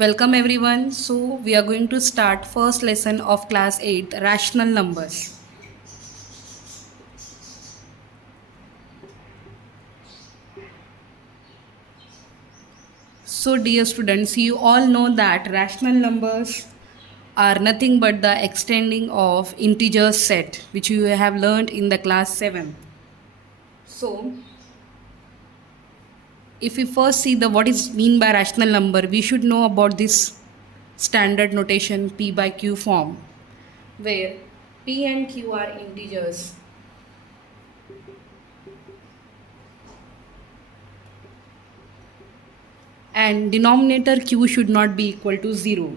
Welcome everyone. So we are going to start first lesson of class 8 rational numbers. So dear students, you all know that rational numbers are nothing but the extending of integer set which you have learned in the class 7. So if we first see the what is mean by rational number, we should know about this standard notation p by q form where p and q are integers and denominator q should not be equal to 0.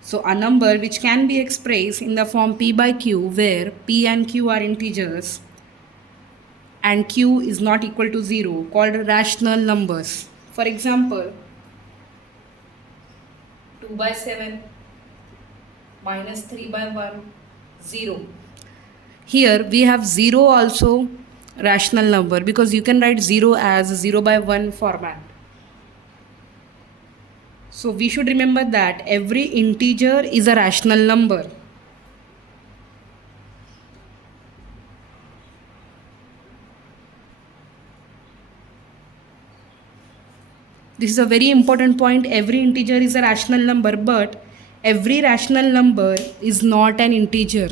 So a number which can be expressed in the form p by q where p and q are integers and q is not equal to 0 called rational numbers. For example, 2 by 7 minus 3 by 1, 0. Here we have 0 also rational number because you can write 0 as 0 by 1 format. So we should remember that every integer is a rational number. This is a very important point. Every integer is a rational number, but every rational number is not an integer.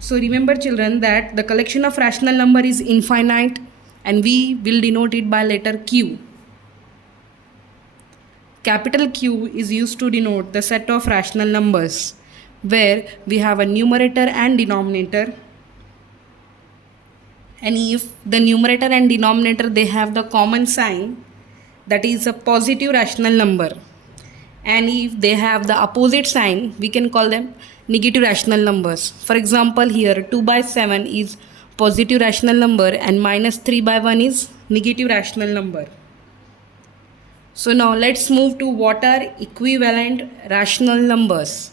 So remember children that the collection of rational number is infinite and we will denote it by letter Q. Capital Q is used to denote the set of rational numbers where we have a numerator and denominator, and if the numerator and denominator they have the common sign, that is a positive rational number, and if they have the opposite sign we can call them negative rational numbers. For example, here 2 by 7 is positive rational number and minus 3 by 1 is negative rational number. So now let's move to what are equivalent rational numbers.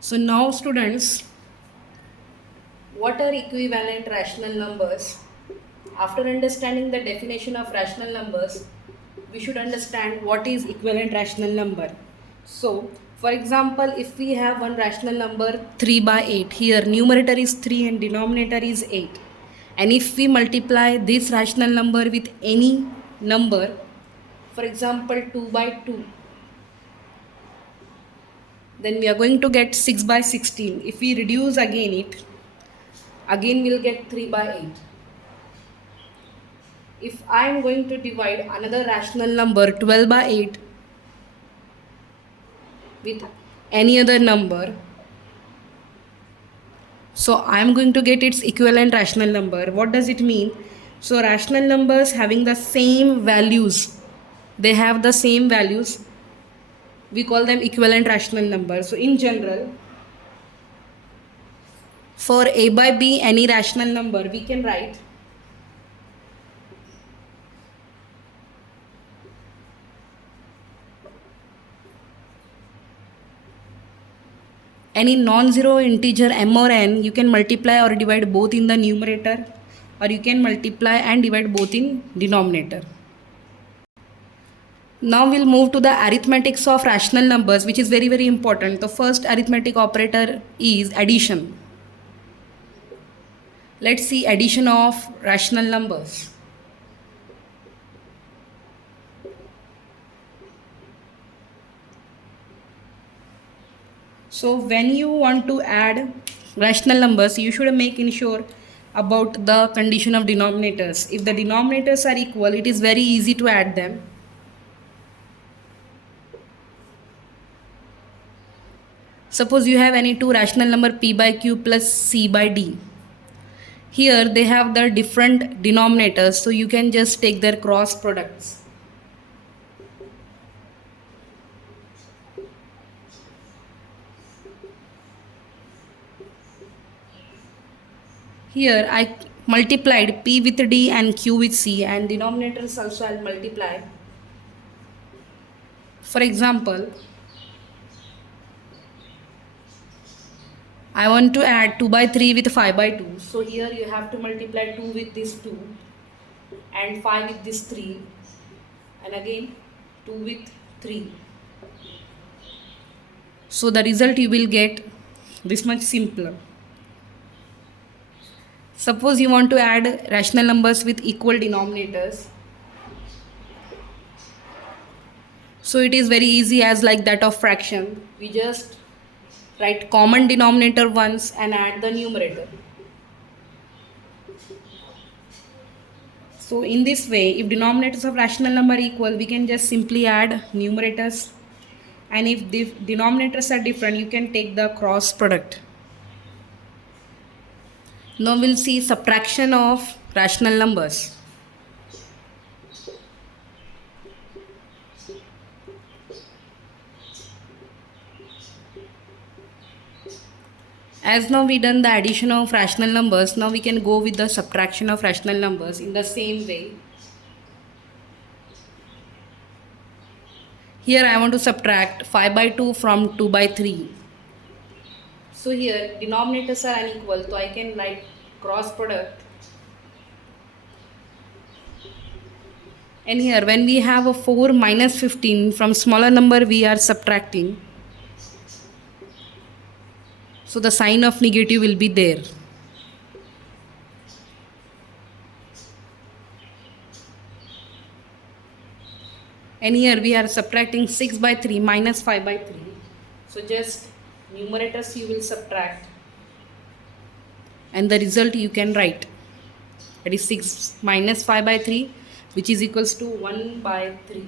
So now students, what are equivalent rational numbers? After understanding the definition of rational numbers, we should understand what is equivalent rational number. So for example, if we have one rational number 3 by 8, here numerator is 3 and denominator is 8. And if we multiply this rational number with any number, for example 2 by 2, then we are going to get 6 by 16. If we reduce again it, again we'll get 3 by 8. If I am going to divide another rational number 12 by 8 with any other number, so I am going to get its equivalent rational number. What does it mean? So rational numbers having the same values, they have the same values, we call them equivalent rational numbers. So in general, for a by b any rational number we can write any non-zero integer m or n, you can multiply or divide both in the numerator, or you can multiply and divide both in denominator. Now we'll move to the arithmetics of rational numbers, which is very important. The first arithmetic operator is addition. Let's see addition of rational numbers. So when you want to add rational numbers, you should make sure about the condition of denominators. If the denominators are equal, it is very easy to add them. Suppose you have any two rational number p by q plus c by d. Here they have the different denominators, so you can just take their cross products. Here I multiplied p with d and q with c, and denominators also I'll multiply. For example, I want to add 2 by 3 with 5 by 2. So here you have to multiply 2 with this 2 and 5 with this 3. and again 2 with 3. So the result you will get this much simpler. Suppose you want to add rational numbers with equal denominators. So it is very easy as like that of fraction. We just write common denominator once and add the numerator. So in this way, if denominators of rational number equal, we can just simply add numerators. And if the denominators are different, you can take the cross product. Now we'll see subtraction of rational numbers. As now we done the addition of rational numbers, now we can go with the subtraction of rational numbers in the same way. Here I want to subtract 5 by 2 from 2 by 3. So here denominators are unequal, so I can write cross product. And here when we have a 4 minus 15, from smaller number we are subtracting. So the sign of negative will be there. And here we are subtracting 6 by 3 minus 5 by 3. So just numerators you will subtract. And the result you can write. That is 6 minus 5 by 3, which is equals to 1 by 3.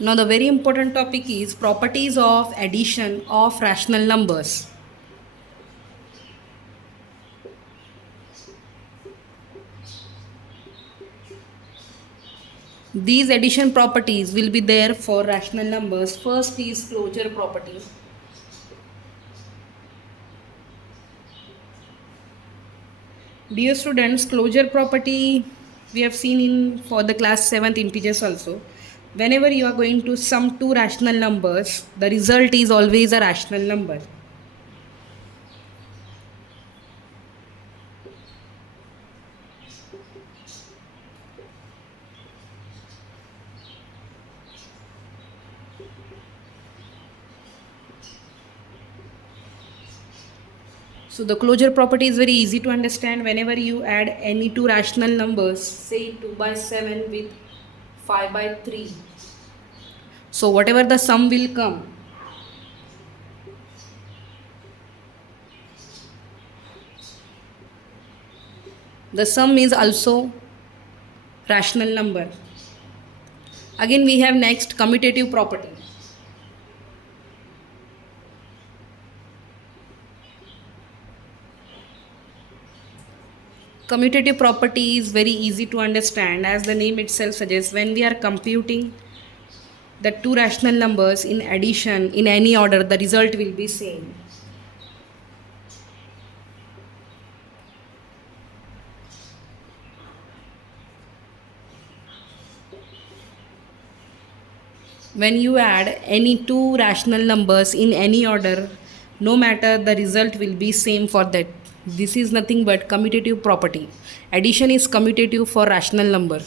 Now the very important topic is properties of addition of rational numbers. These addition properties will be there for rational numbers. First is closure property. Dear students, closure property we have seen in for the class 7th integers also. Whenever you are going to sum two rational numbers, the result is always a rational number. So the closure property is very easy to understand. Whenever you add any two rational numbers, say 2 by 7 with 5 by 3. So whatever the sum will come, the sum is also rational number. Again we have next commutative property. Commutative property is very easy to understand, as the name itself suggests. When we are computing the two rational numbers in addition in any order, the result will be same. When you add any two rational numbers in any order, no matter the result will be same for that. This is nothing but commutative property. Addition is commutative for rational number.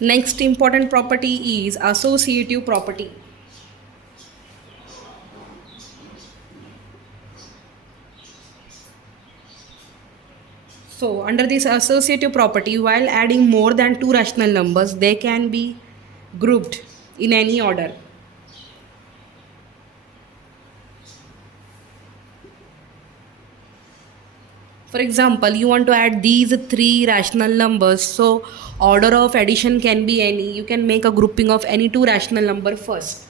Next important property is associative property. So under this associative property, while adding more than two rational numbers, they can be grouped in any order. For example, you want to add these three rational numbers, so order of addition can be any. You can make a grouping of any two rational number first.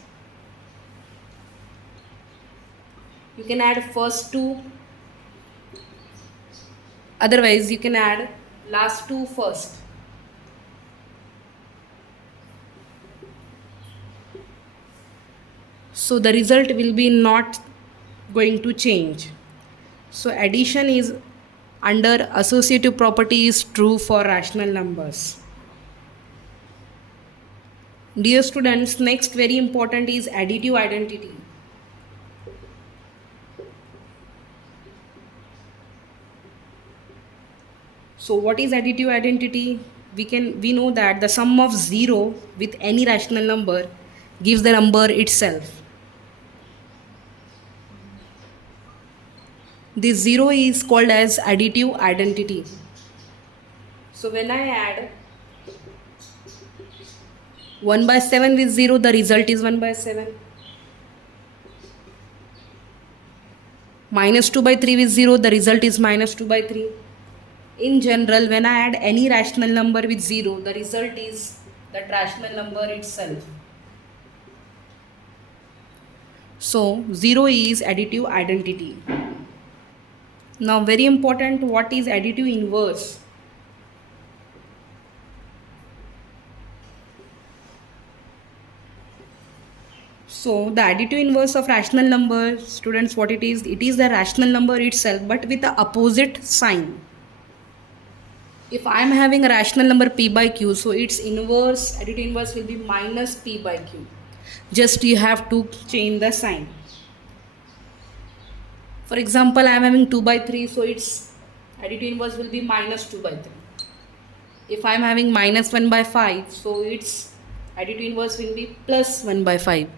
You can add first two, otherwise you can add last two first. So the result will be not going to change. So addition is under associative property is true for rational numbers. Dear students, next very important is additive identity. So what is additive identity? we know that the sum of 0 with any rational number gives the number itself. This 0 is called as additive identity. So when I add 1 by 7 with 0, the result is 1 by 7. Minus 2 by 3 with 0, the result is minus 2 by 3. In general, when I add any rational number with 0, the result is that rational number itself. So 0 is additive identity. Now very important, what is additive inverse? So the additive inverse of rational number, students, what it is the rational number itself but with the opposite sign. If I am having a rational number p by q, so its inverse, additive inverse will be minus p by q. Just you have to change the sign. For example, I am having 2 by 3, so its additive inverse will be minus 2 by 3. If I am having minus 1 by 5, so its additive inverse will be plus 1 by 5.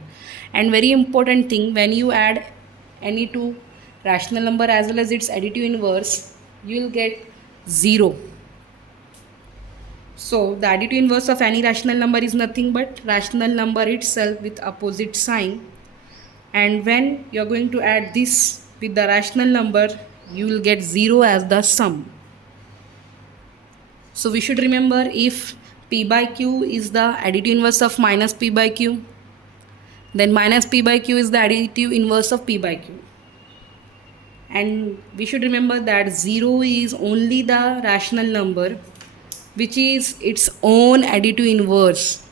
And very important thing, when you add any two rational number as well as its additive inverse, you will get 0. So the additive inverse of any rational number is nothing but rational number itself with opposite sign. And when you are going to add this with the rational number, you will get 0 as the sum. So we should remember, if p by q is the additive inverse of minus p by q, then minus p by q is the additive inverse of p by q. And we should remember that 0 is only the rational number which is its own additive inverse.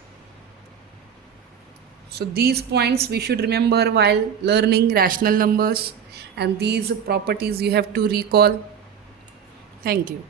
So these points we should remember while learning rational numbers, and these properties you have to recall. Thank you.